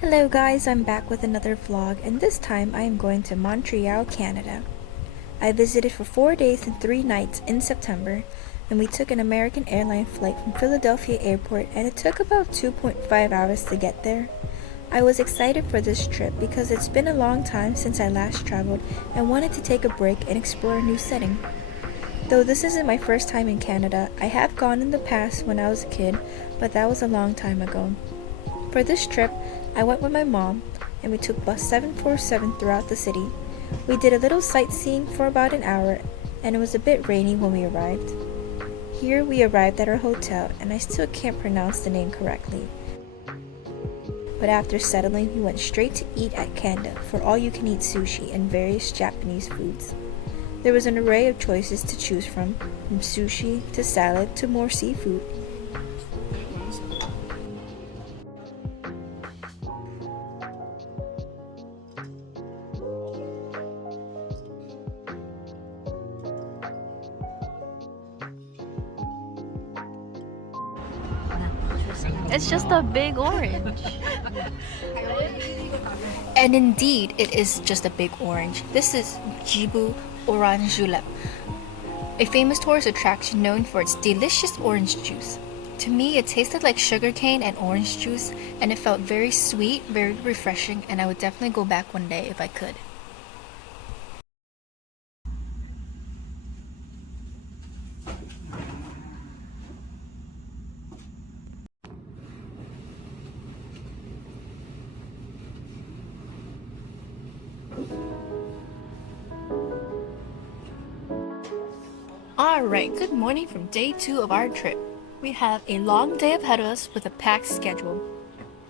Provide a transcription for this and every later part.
Hello guys, I'm back with another vlog, and this time I am going to Montreal, Canada. I visited for 4 days and 3 nights in September, and we took an American airline flight from Philadelphia airport, and it took about 2.5 hours to get there. I was excited for this trip because it's been a long time since I last traveled and wanted to take a break and explore a new setting. Though this isn't my first time in Canada, I have gone in the past when I was a kid, but that was a long time ago. For this trip, I went with my mom, and we took bus 747 throughout the city. We did a little sightseeing for about an hour, and it was a bit rainy when we arrived. Here we arrived at our hotel, and I still can't pronounce the name correctly. But after settling, we went straight to eat at Kanda for all-you-can-eat sushi and various Japanese foods. There was an array of choices to choose from sushi to salad to more seafood. It's just a big orange. And indeed, it is just a big orange. This is Jibu Orange Julep, a famous tourist attraction known for its delicious orange juice. To me, it tasted like sugarcane and orange juice, and it felt very sweet, very refreshing, and I would definitely go back one day if I could. Alright, good morning from day 2 of our trip. We have a long day ahead of us with a packed schedule.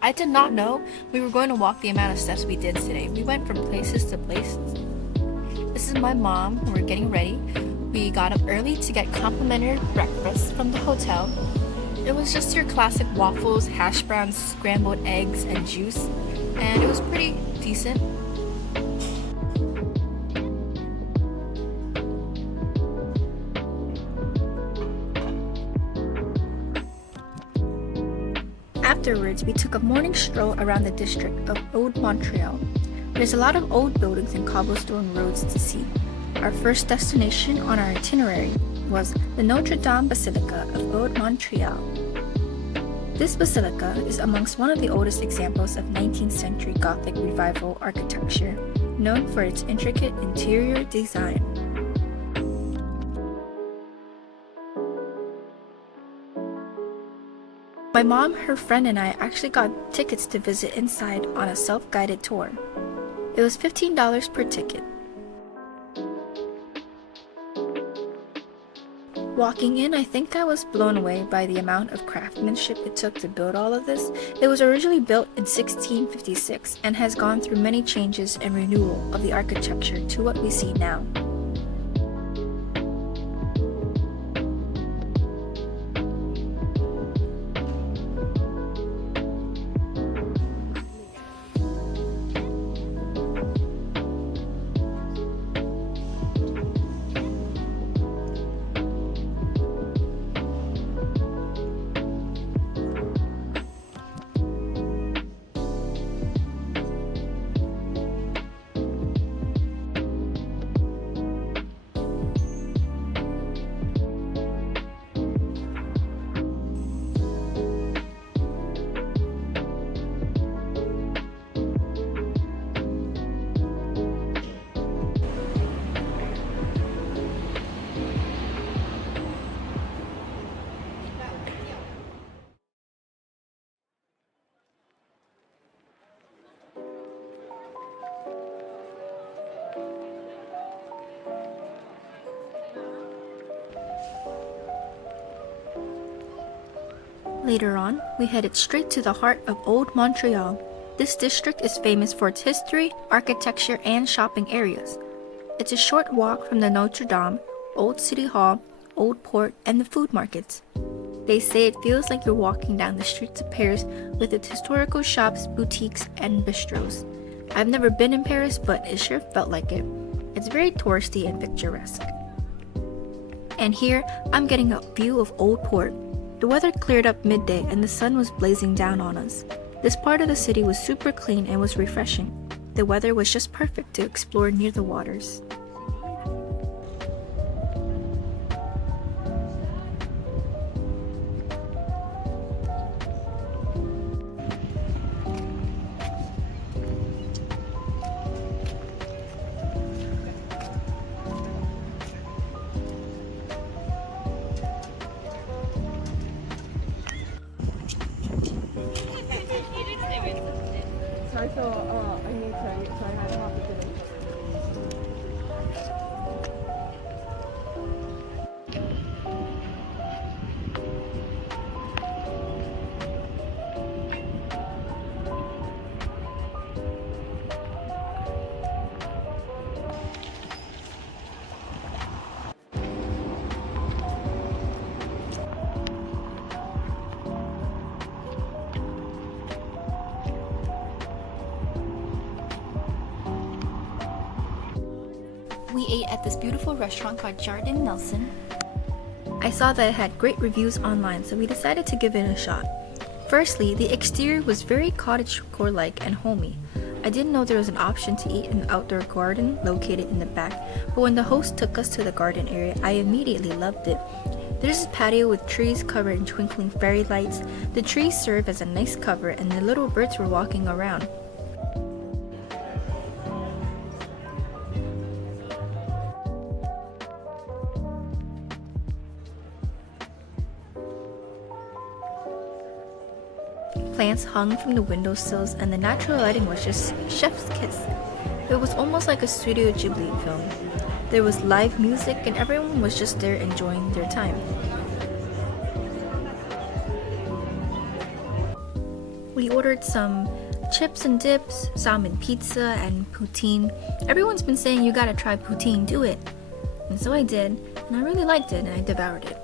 I did not know we were going to walk the amount of steps we did today. We went from places to places. This is my mom. We're getting ready. We got up early to get complimentary breakfast from the hotel. It was just your classic waffles, hash browns, scrambled eggs, and juice, and it was pretty decent. Afterwards, we took a morning stroll around the district of Old Montreal. There's a lot of old buildings and cobblestone roads to see. Our first destination on our itinerary was the Notre Dame Basilica of Old Montreal. This basilica is amongst one of the oldest examples of 19th century Gothic Revival architecture, known for its intricate interior design. My mom, her friend, and I actually got tickets to visit inside on a self-guided tour. It was $15 per ticket. Walking in, I think I was blown away by the amount of craftsmanship it took to build all of this. It was originally built in 1656 and has gone through many changes and renewal of the architecture to what we see now. Later on, we headed straight to the heart of Old Montreal. This district is famous for its history, architecture, and shopping areas. It's a short walk from the Notre Dame, Old City Hall, Old Port, and the food markets. They say it feels like you're walking down the streets of Paris with its historical shops, boutiques, and bistros. I've never been in Paris, but it sure felt like it. It's very touristy and picturesque. And here, I'm getting a view of Old Port. The weather cleared up midday and the sun was blazing down on us. This part of the city was super clean and was refreshing. The weather was just perfect to explore near the waters. We ate at this beautiful restaurant called Jardin Nelson. I saw that it had great reviews online, so we decided to give it a shot. Firstly, the exterior was very cottagecore-like and homey. I didn't know there was an option to eat in the outdoor garden located in the back, but when the host took us to the garden area, I immediately loved it. There's a patio with trees covered in twinkling fairy lights. The trees serve as a nice cover and the little birds were walking around. Plants hung from the windowsills and the natural lighting was just chef's kiss. It was almost like a Studio Ghibli film. There was live music and everyone was just there enjoying their time. We ordered some chips and dips, salmon pizza, and poutine. Everyone's been saying you gotta try poutine, do it. And so I did, and I really liked it and I devoured it.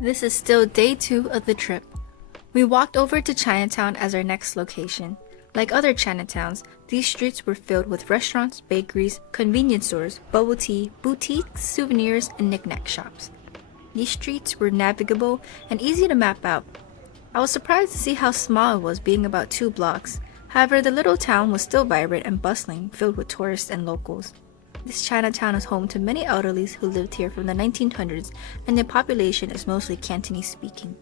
This is still day 2 of the trip. We walked over to Chinatown as our next location. Like other Chinatowns, these streets were filled with restaurants, bakeries, convenience stores, bubble tea, boutiques, souvenirs, and knick-knack shops. These streets were navigable and easy to map out. I was surprised to see how small it was, being about 2 blocks. However, the little town was still vibrant and bustling, filled with tourists and locals. This Chinatown is home to many elderlies who lived here from the 1900s, and the population is mostly Cantonese speaking.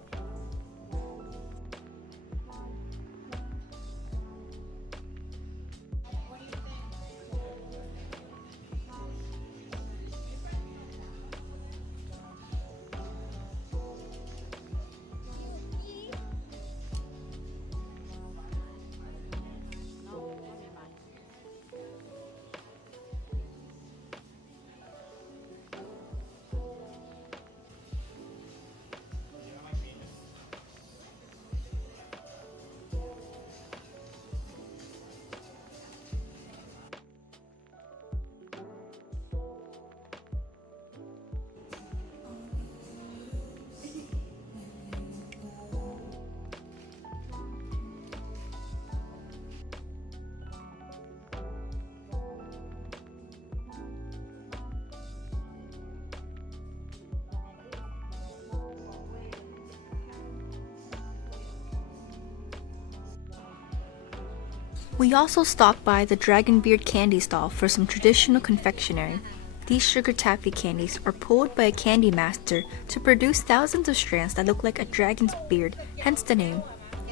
We also stopped by the Dragon Beard candy stall for some traditional confectionery. These sugar taffy candies are pulled by a candy master to produce thousands of strands that look like a dragon's beard, hence the name.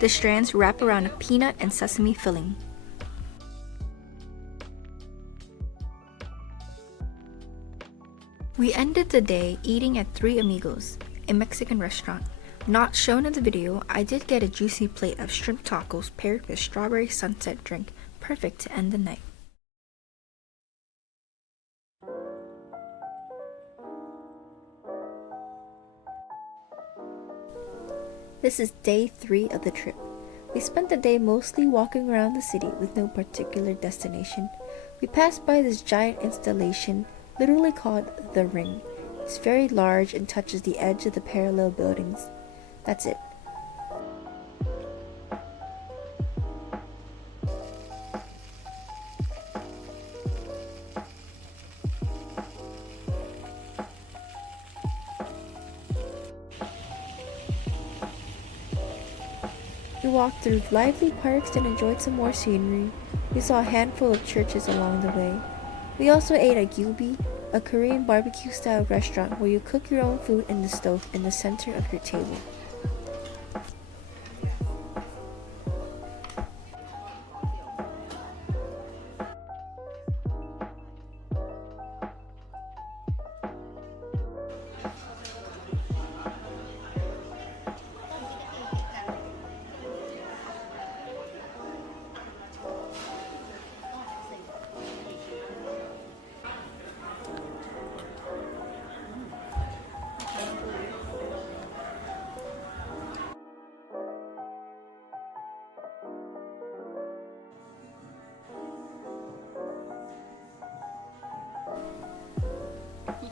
The strands wrap around a peanut and sesame filling. We ended the day eating at Three Amigos, a Mexican restaurant. Not shown in the video, I did get a juicy plate of shrimp tacos paired with strawberry sunset drink, perfect to end the night. This is day 3 of the trip. We spent the day mostly walking around the city with no particular destination. We passed by this giant installation, literally called The Ring. It's very large and touches the edge of the parallel buildings. That's it. We walked through lively parks and enjoyed some more scenery. We saw a handful of churches along the way. We also ate at Gilby, a Korean barbecue-style restaurant where you cook your own food in the stove in the center of your table.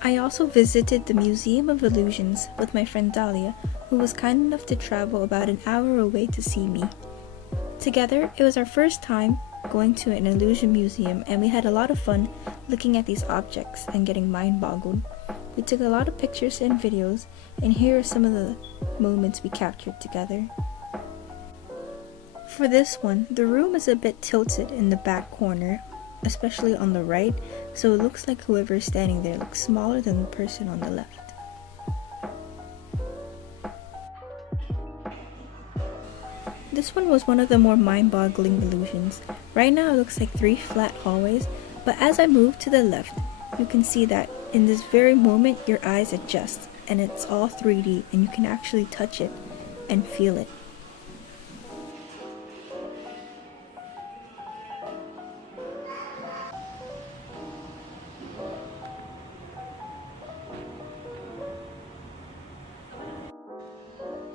I also visited the Museum of Illusions with my friend Dahlia, who was kind enough to travel about an hour away to see me. Together, it was our first time going to an illusion museum, and we had a lot of fun looking at these objects and getting mind-boggled. We took a lot of pictures and videos, and here are some of the moments we captured together. For this one, the room is a bit tilted in the back corner, especially on the right, so it looks like whoever is standing there looks smaller than the person on the left. This one was one of the more mind-boggling illusions. Right now it looks like 3 flat hallways, but as I move to the left, you can see that in this very moment your eyes adjust, and it's all 3D, and you can actually touch it and feel it.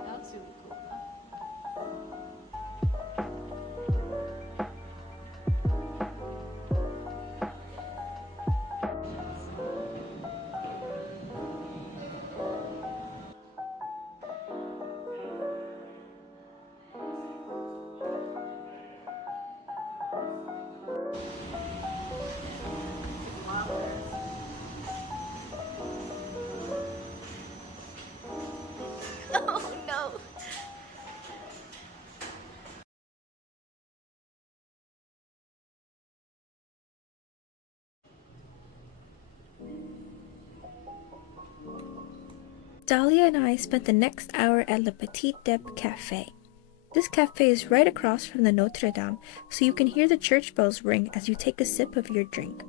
That's really cool though. Oh no! Dahlia and I spent the next hour at Le Petit Dep Cafe. This cafe is right across from the Notre Dame, so you can hear the church bells ring as you take a sip of your drink.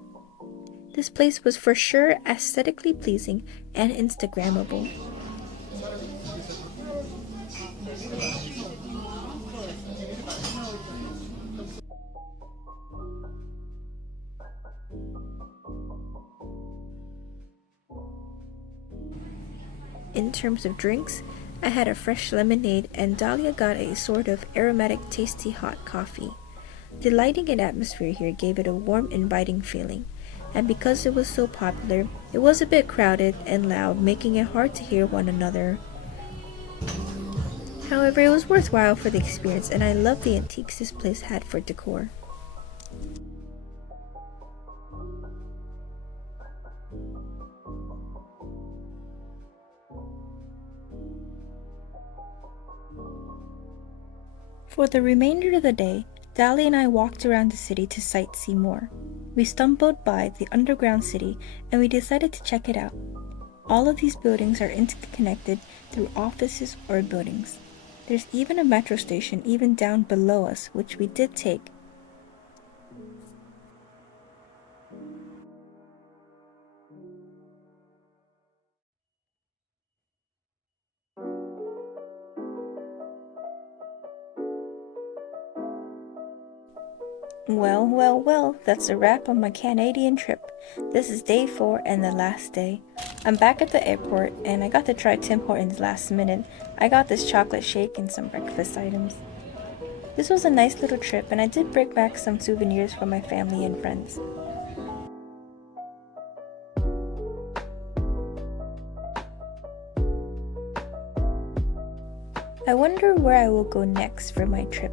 This place was for sure aesthetically pleasing and Instagrammable. In terms of drinks, I had a fresh lemonade and Dahlia got a sort of aromatic tasty hot coffee. The lighting and atmosphere here gave it a warm, inviting feeling, and because it was so popular, it was a bit crowded and loud, making it hard to hear one another. However, it was worthwhile for the experience, and I loved the antiques this place had for decor. For the remainder of the day, Dali and I walked around the city to sightsee more. We stumbled by the underground city and we decided to check it out. All of these buildings are interconnected through offices or buildings. There's even a metro station even down below us, which we did take. Well, that's a wrap on my Canadian trip. This is day 4 and the last day. I'm back at the airport and I got to try Tim Hortons last minute. I got this chocolate shake and some breakfast items. This was a nice little trip and I did bring back some souvenirs for my family and friends. I wonder where I will go next for my trip.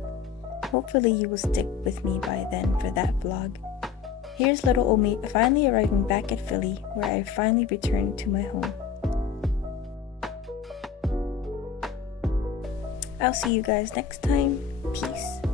Hopefully you will stick with me by then for that vlog. Here's little old me finally arriving back at Philly, where I finally returned to my home. I'll see you guys next time. Peace.